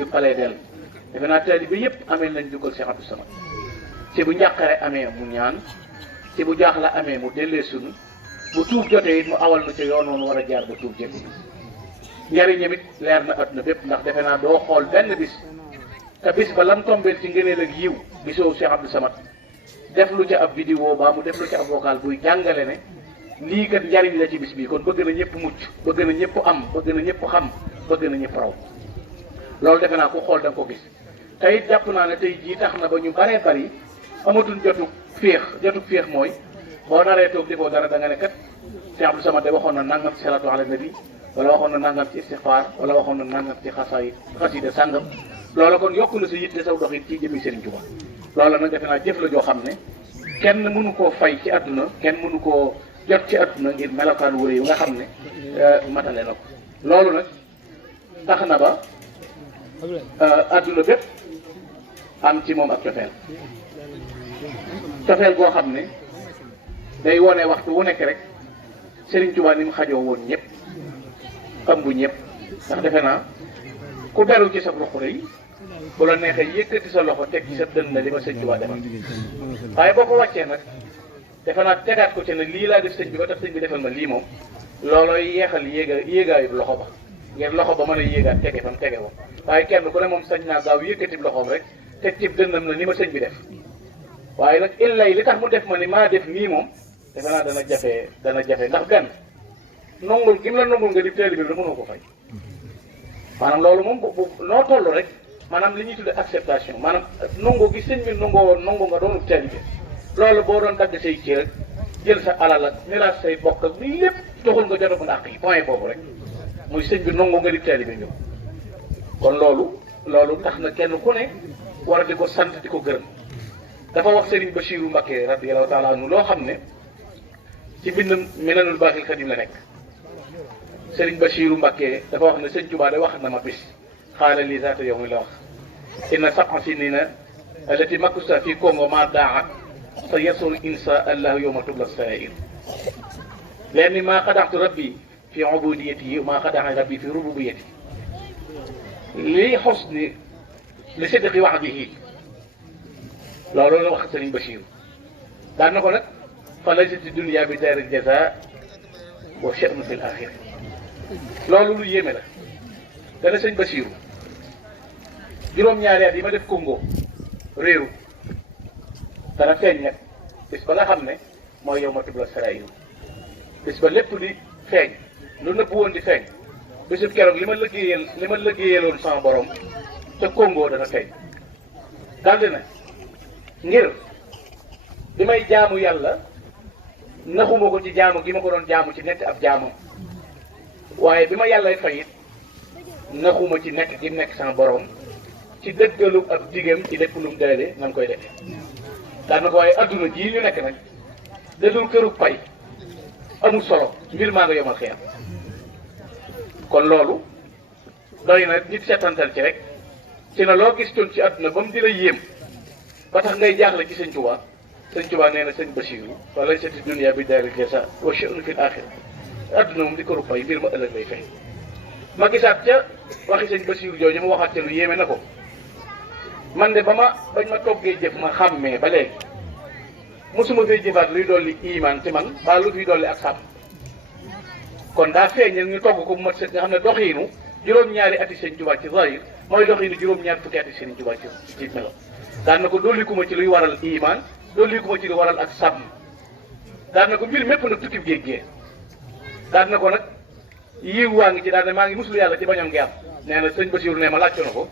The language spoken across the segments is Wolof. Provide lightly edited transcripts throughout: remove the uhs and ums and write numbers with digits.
yu palee del defe naa taalibe yëpp amee nañ jukkal Cheikh Abdou Samad ci bu njàqare amee mu ñaan ci bu jaaxla amee mu dellee sunu bu tuub jotee it mu awal nu ca yoon woon war a jaar ba tuub jëkk njariñam it leer na adduna bépp ndax defe naa doo xool benn bis te bis ba lam tombeel ci ngëneel ak yiw gisoo Cheikh Abdou Samad def lu ca ab vidéo baa mu def lu ca ab vocal buy jàngale ne lii kat njariñ la ci bis bii kon bëgg na ñëpp mucc bëgg na ñëpp am bëgg na ñëpp xam bëgg na ñëpp raw loolu defe naa ku xool da nga ko gis te it jàpp naa ne tey jii tax na ba ñu baree bari amatuñ jotu féex mooy boo naree toog defoo dara da nga ne kat Cheikh Abdou Samad de waxoon na nangam ci salaatu ala nabi wala waxoon na nangam ci istixfaar wala waxoon na nangam ci xasida sàngam loola kon yokk na sa yitte saw doxit ci jëmi Serigne Touba loola nag defe naa jëf la joo xam ne kenn mënu koo fay ci àdduna kenn mënu koo jot ci àdduna ngir melokaan wure yu nga xam ne matale na ko loolu nag tax na ba àdduna bépp am ci moom ak cofeel goo xam ne day wone waxtu wu nekk rek Serigne Touba ni mu xajoo woon ñëpp ëmb ñëpp ndax defe naa ku beru ci sa ruq yi bu la neexee yëkkati sa loxo teg ci sa dënn li ma sëñ Touba defal waaye boo ko wàccee nag defe naa tegaat ko ci ne lii laa def sëñ bi ba tax sëñ bi defal ma lii moom loolooy yeexal yéegaayu loxo ba ngir loxo ba mën a yéegaat tege fam tege woon waaye kenn ku ne moom sañ naa gaaw yëkkati loxoom rek teg ci dënnam na ni ma sëñ bi def waaye nag illay li tax mu def ma ni maa def nii moom defe naa dana jafe ndax benn nongul gi mu la nongul nga di taalibe bi da mënoo ko fay maanaam loolu moom bu noo toll rek maanaam li ñuy tudde acceptation maanaam nongo gi sëñ bi nongo nga doonu taalibe loolu boo doon dagg say ci rek jël sa alal ak miraas say bokk ak lii lépp taxul nga joto bu ndàq yi point boobu rek muy sëñ bi nongo nga di taalibe ñëw kon loolu tax na kenn ku ne war a di ko sant di ko gërëm dafa wax Serigne Bachirou Mbacké radiyallahu taala anhu loo xam ne ci mbindam Minanul Baaxil Xadim la nekk Serigne Bachirou Mbacké dafa wax ne sëñ Touba de wax na ma bis xaala lii zaata yow mi la wax inna sab'a sinina allati makusta fi Congo ma daat sa yasul insha allahu yowma tubla sarair lenni maa xadaxtu rabbi fi ubudiyati maa xadaxa rabbi fi rububiyati li xusni li sidqi wa'dihi loolu la wax Serigne Bachirou daan na ko nag fa laysati dunya bi daaril jaza wa sha'nu fil axira loolu lu yéeme la dana sëñ Bachirou juróom-ñaari at yi ma def Congo réeru dana feeñ nag bis ba nga xam ne mooy yow ma tubla sarair bis ba lépp di feeñ lu nëbb woon di feeñ bisub keroog li ma liggéeyaloon sama borom te Congo dana feeñ daldi na ngir bi may jaamu yàlla naxuma ko ci jaamu gi ma ko doon jaamu ci nekk ab jaamam waaye bi ma yàllay fayit naxuma ci nekk gi mu nekk sama borom ci dëggalu ab digam ci lépp lu mu daale na koy defee daan na ko waaye adduna jii ñu nekk nag dadul këru pay amul solo mbir maa nga yomal xiyam kon loolu doy na nit seetantal ci rek ci na loo gis toon ci adduna ba mu di la yéem ba tax ngay jaaxle ci sëñ Touba nee na sëñ Bachirou wa laysati dunya bi daaril jaza wa sha'nu fil axira adduna moom di këru pay mbir ma ëllëg lay fay ma gisaat ca waxi sëñ Bachirou jooju ma waxaat ca lu yéeme na ko man de bañ ma toggee jëf ma xàmmee ba léegi mosuma fay jëfaat luy dolli iman ci man ba lu fiy dolli ak xam kon daa feeñal ñu togg ko bu mat sëkk nga xam ne doxiinu juróom-ñaari ati sëñ Touba ci zahir mooy doxiinu juróom-ñaari fukki ati sëñ Touba ci melo daan na ko dolli ku ma ci luy waral iman dolli ku ma ci luy waral ak sàmm daan na ko mbir mépp nag tukkib géej gee daan na ko nag yiw waa ngi ci daan ne maa ngi musul yàlla ci bañam ngi am nee na sëñ Bachirou ne ma laajte na ko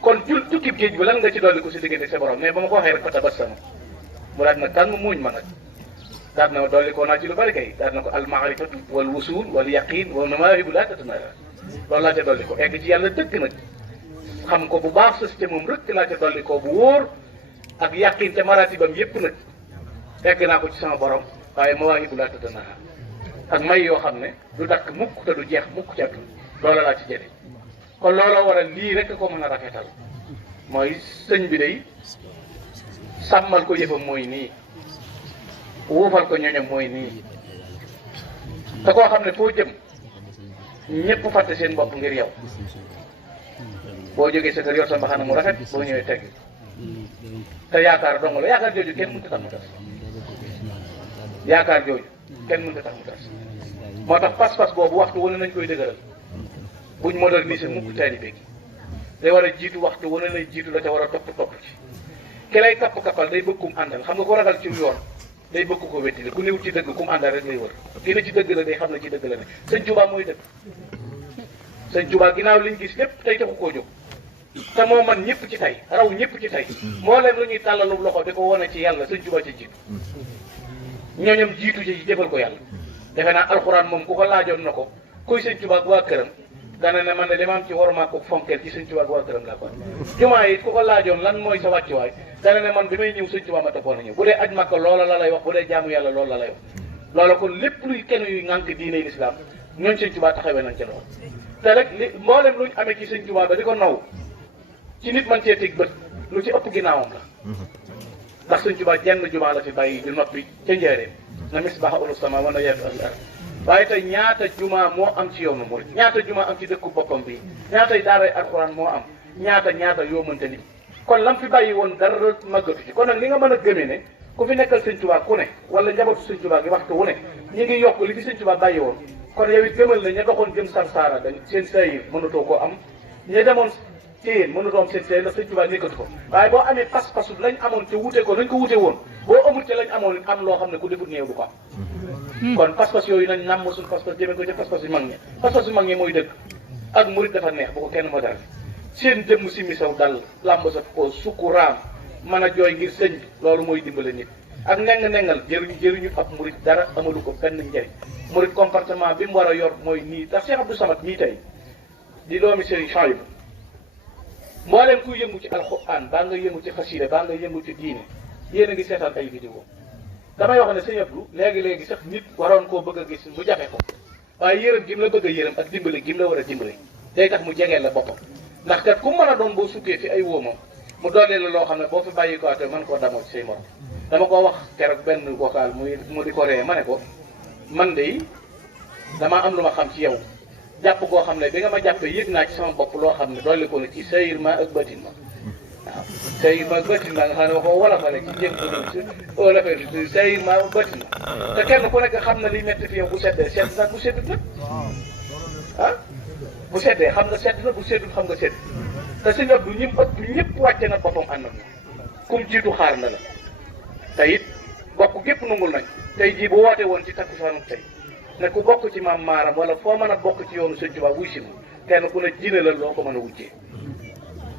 kon tukkib géej bi lan nga ci dolli ko si diggante sa borom mais ba ma ko waxee rek fata bas sama mu daal nag tànn muuñ ma nag daal na dolli ko naa ci lu bari kay daal na ko al maarifatu wal wusul wal yaqin wal mawaahibu laa tatanaaha loolu laa ca dolli ko egg ci yàlla dëgg nag xam ko bu baax sa système moom rek laa ca dolli ko bu wóor ak yaqin te maratibam yépp nag egg naa ko ci sama borom waaye mawaahibu laa tatanaaha ak may yoo xam ne du dakk mukk te du jeex mukk ca loola laa ci jëlee kon looloo waral lii rek ko mën a rafetal mooy sëñ bi day sàmmal ko yëfam mooy nii wuufal ko ñoñam mooy nii te koo xam ne foo jëm ñëpp fàtte seen bopp ngir yow boo jógee sa kër yor sa mbaxana mu rafet boo ñëwee tegg te yaakaar dong la yaakaar jooju kenn mënut a tax mu tas yaakaar jooju kenn mënut a tax mu tas moo tax pas-pas boobu waxtu wane nañ koy dëgëral buñ moderniser mukk taalibe gi day war a jiitu waxtu wane lay jiitu la te war a topp ci ki lay kapp-kappal day bëgg kum àndal xam nga ko ragal ci yoon day bëgg ko wettili ku néew ci dëgg kum àndal rek lay wër ki ne ci dëgg la day xam ne ci dëgg la ne sëñ Tuubaa mooy dëgg sëñ Tuubaa ginnaaw liñ gis lépp tey taxu koo jóg te moo man ñëpp ci tey raw ñëpp ci tey moo leen lu ñuy tàllalu loxo di ko wane ci yàlla sëñ Tuubaa ci jiitu ñooñam jiitu ci jëfal ko yàlla defe naa alxuraan moom ku ko laajoon na ko kuy sëñ Tuubaa ak waa këram dana ne man de li ma am ci waruma ko fonkeel ci sëñ Tuubaa ak waa këram laa ko jumaa yi ku ko laajoon lan mooy sa wàccuwaay dana ne man bi may ñëw sëñ Tuubaa ma taxoon a ñëw bu dee aj Makka loola la lay wax bu dee jaamu yàlla loola la lay wax loola kon lépp luy kenn yuy ŋànk diine lislaam ñooñ sëñ Tuubaa taxawee nañ ca loolu te rek li mboolem luñ amee ci sëñ Tuubaa ba di ko naw ci nit man cee teg bët lu ci ëpp ginnaawam la ndax sëñ Tuubaa jenn jumaa la fi bàyyi di noppi ca njëriñ na misbaaha ulu sama wana yaatu al ard waaye tey ñaata jumaa moo am ci yoonu murid ñaata jumaa am ci dëkku boppam bi ñaatay daaray alxuraan moo am ñaata yoo mënta nit kon lam fi bàyyi woon dara màggatu ci kon nag li nga mën a gëmee ne ku fi nekkal sëñ Tuubaa ku ne wala njabootu sëñ Tuubaa gi waxtu wu ne ñi ngi yokk li fi sëñ Tuubaa bàyyi woon kon yow it gëmal ne ña doxoon jëm Sarsara dañ seen sayir mënatoo koo am ña demoon téyéen mënatoo am seen sayir ndax sëñ Tuubaa nekkatu ko waaye boo amee pas-pasu lañ amoon te wute ko nañ ko wute woon boo amul te lañ amoon am loo xam ne ku defut néew du ko am kon pas-pas yooyu nañ nàmm suñu pas-pas jëmee ko ci pas-pas yu mag ñi pas-pas yu mag ñi mooy dëgg ak murit dafa neex bu ko kenn moo dara seen jëmm si mi saw dal làmb sa ko sukkuraam mën a jooy ngir sëñ bi loolu mooy dimbale nit ak neng-nengal jëriñu ab murit dara amalu ko benn njëriñ murit comportement bi mu war a yor mooy nii tax Cheikh Abdou Samad nii tey di doomi Serigne Chouaïbou mbooleem kuy yëngu ci alxuraan baa nga yëngu ci xasiida baa nga yëngu ci diine yéen a ngi seetaan ay vidéo damay wax ne sëñ Abdou léegi-léegi sax nit waroon koo bëgg a gis mu jafe ko waaye yërëm gi mu la bëgg a yërëm ak dimbale gi mu la war a dimbale day tax mu jegeel la boppam ndax kat ku mën a doon boo sukkee fi ay wóomam mu doolee la loo xam ne boo fi bàyyi ko te mën koo damoo ci say morom dama ko wax keroog benn vocal mu di ko ree ma ne ko man de damaa am lu ma xam ci yow jàpp koo xam ne bi nga ma jàppee yëg naa ci sama bopp loo xam ne dolli ko ne ci sayir ma ak batin ma waaw sayir ma ak batin ma nga xam ne waxoo wala fa rek ci jéem ko wala fa sayir ma ak batin ma te kenn ku nekk xam na liy metti fi yow bu seddee sedd nag bu seddut nag ah bu seddee xam nga sedd na bu seddut xam nga sedd te si ñor du ñëpp wàcce na boppam ànd na kum jiitu xaar na la te it bokk gépp nungul nañ tey jii bu woote woon ci takkusaanu tey ne ku bokk ci maam maaram wala foo mën a bokk ci yoonu sëñ Tuubaa wuy si ma kenn ku ne jine la loo ko mën a wujjee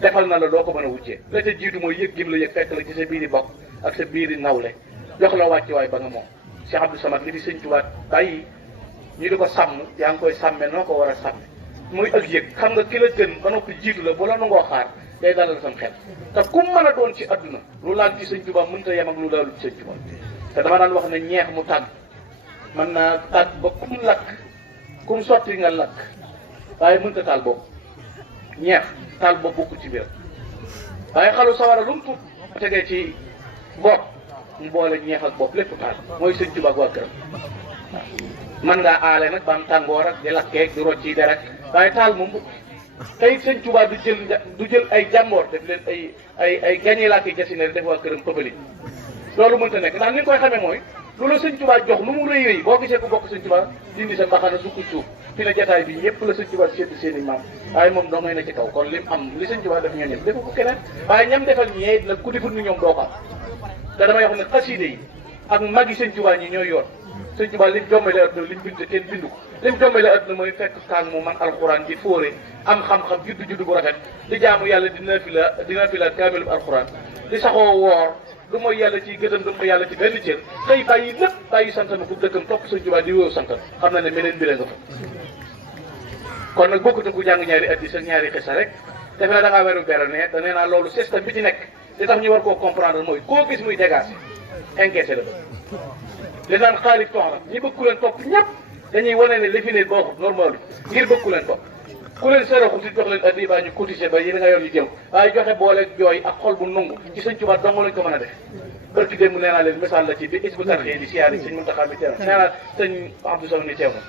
defal na la loo ko mën a wujjee la ca jiitu mooy yëg gim la yëg fekk la ci sa biiri bokk ak sa biiri nawle jox la wàccuwaay ba nga moom Cheikh Abdou Samad li fi sëñ Tuubaa bàyyi ñu di ko sàmm yaa ngi koy sàmme noo ko war a sàmme muy ak yëg xam nga ki la gën ba noppi jiitu la bu la nangoo xaar day dalal sam xel te ku mën a doon ci adduna lu laal ci sëñ Tuubaa mënta yem ak lu laalul ci sëñ Tuubaa te dama daan wax ne ñeex mu tàgg mën naa tàgg ba kum lakk kum sotti nga lakk waaye mënta taal boobu ñeex taal boobu bokku ci biir waaye xalu sawara lu mu tuut tegee ci bopp mu boole ñeex ak bopp lépp taal mooy sëñ Tuubaa ak waa këram man ngaa aale nag ba am tàngoor ak di lakkeeg di rocc yi dara waaye taal moom bu tey sëñ Tuubaa du jël ay jàmboor def leen ay gañe laa koy jasine def waa këram pëbali loolu mënta nekk ndax ni nga koy xamee mooy lu la sëñ Tuubaa jox lu mu rëy rëy boo gisee ku bokk sëñ Tuubaa dindi sa mbaxana sukk suuf fi na jataay bi ñëpp la sëñ Tuubaa sédd seen i maam waaye moom doo ngay na ci kaw kon lim am li sëñ Tuubaa def ñoo ñëpp defu ko keneen waaye ñam defal ñee nag ku defut ni ñoom doo ko am te damay wax ne xasiide yi ak magi sëñ Tuubaa ñi ñooy yoon sëñ Tuubaa lim jombale adduna lim bind kenn bindu ko lim jombale adduna mooy fekk kaan mu man alxuraan di fóore am xam-xam juddu bu rafet di jaamu yàlla dina fi la kaamilu alxuraan di saxoo woor du mooy yàlla ci gëtam du mooy yàlla ci benn cër xëy bàyyi lépp bàyyi santana fu dëkkam topp sëñ Tuubaa di wéew santan xam na ne meneen mbir nga fa kon nag bokkute ku jàng ñaari addis ak ñaari xisa rek defe naa da ngaa weru beral ne da nee naa loolu système bi ci nekk li tax ñu war koo comprendre mooy koo gis muy dégagé encaissé la li naan xaalis toxra ñi bëgg ku leen topp ñëpp dañuy wane ne li fi ne booxut normal ngir bëgg ku leen topp ku leen saraxu si jox leen addi baa ñu cotisé ba yi nga yor ñu jël waaye joxe boole jooy ak xol bu nungu ci sëñ Tuubaa dong lañ ko mën a def barki démb nee naa leen misaal la ci bi Hizbut Tarqiyyah di siyaari sëñ Muntaxa mi teew nee naa sëñ Abdou Sow ni teew na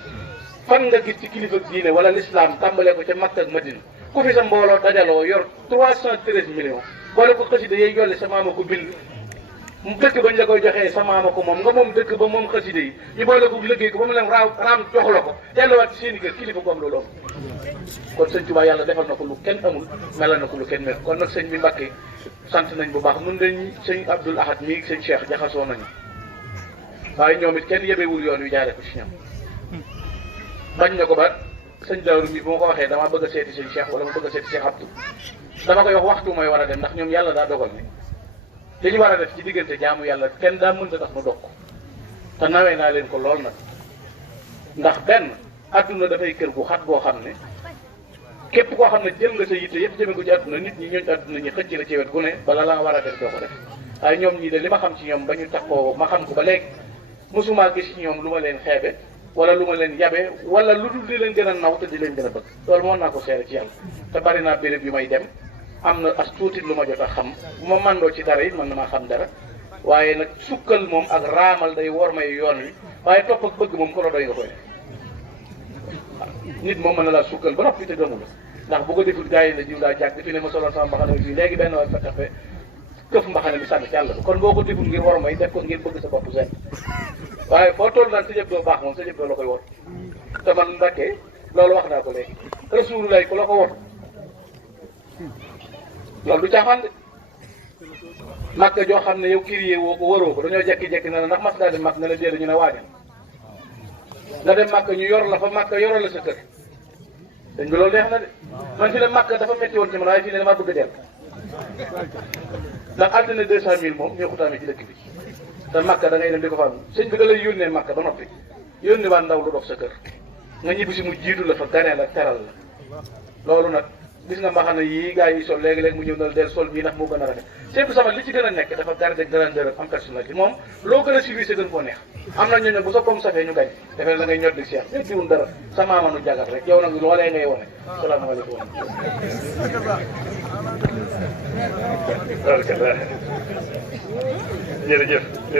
fan nga gis ci kilifa diine wala l'islam tàmbalee ko ca Makka ak Madina ku fi sa mbooloo dajaloo yor 313 millions boole ko xasida yey jolli sa maama ko bind dëkk bañ la koy joxee sa maama ko moom nga moom dëkk ba moom xasida yi ñu boole ko liggéey ko ba mu leen raam jox la ko delluwaat ci seen i kër kilifa ko am loolu am kon sëñ Tuubaa yàlla defal na ko lu kenn amul melal na ko lu kenn mel kon nag sëñ bi Mbàkke sant nañ bu baax nun dañ sëñ Abdoul Ahad mii sëñ Cheikh jaxasoo nañu waaye ñoom it kenn yebewul yoon wi jaare ko ci ñoom bañ na ko ba sëñ Daaru mi bu ma ko waxee damaa bëgg a seeti sëñ Cheikh wala ma bëgg a seeti Cheikh Abdou dama koy wax waxtu mooy war a dem ndax ñoom yàlla daa dogal ne li ñu war a def ci diggante jaamu yàlla kenn daa mënta tax mu dog ko te nawee naa leen ko lool nag ndax benn adduna dafay kër gu xat boo xam ne képp koo xam ne jël nga sa yitte yëpp jëme ko ci adduna nit ñi ñooñu adduna ñi xëcc la ci wet gu ne bala laa war a def doo ko def waaye ñoom ñii de li ma xam ci ñoom ba ñu tax ko ma xam ko ba léegi mosuma gis ci ñoom lu ma leen xeebe wala lu ma leen yabe wala lu dul di leen gën a naw te di leen gën a bëgg loolu mën naa ko seere ci yàlla te bari naa béréb yu may dem am na as tuuti lu ma jot a xam bu ma mandoo ci dara it mën na maa xam dara waaye nag sukkal moom ak raamal day wor may yoon wi waaye topp ak bëgg moom ko la doy nga koy def nit moom mën na laa sukkal ba noppi te gëmu la ndax bu ko deful gars yi la jiw daa jàkk fi ne ma soloon sama mbaxane bi fii léegi benn waay fa tafe këf mbaxane bi sànni ci àll bi kon boo ko deful ngir war may def ko ngir bëgg sa bopp seen waaye foo toll naan sa jëf doo baax moom sa jëf doo la koy wor te man Mbàkke loolu wax naa ko léegi Rasulullah ku la ko wor loolu du caaxaan de Makka joo xam ne yow kiriyee woo ko waroo ko dañoo jekki-jekki na la ndax mas ngaa dem Makka ne la déedéet ñu ne waajal nga dem Makka ñu yor la fa Makka yoroo la sa kër dañ bi loolu neex na de man fi ne Makka dafa métti woon ci man waaye fii ne damaa bëgg a dellu ndax altine 200000 moom ñoo ko tamee ci dëkk bi te Makka da ngay dem di ko fa am sëñ bi da lay yónnee Makka ba noppi yónnee waa ndaw lu dox sa kër nga ñibbi si mu jiitu la fa ganeel ak teral la loolu nag gis nga mbaxana yii gars yi sol léegi-léegi mu ñëw na del sol bii ndax moo gën a rafet Cheikh Sama li ci gën a nekk dafa garder grandeur am personnalité moom loo gën a civilisé gën koo neex am na ñooñu bu sa comme safee ñu gañ defee da ngay ñot di Cheikh ñét diwun dara sa maama nu jagat rek yow nag loolee ngay wone salaamaaleykum jërëjëf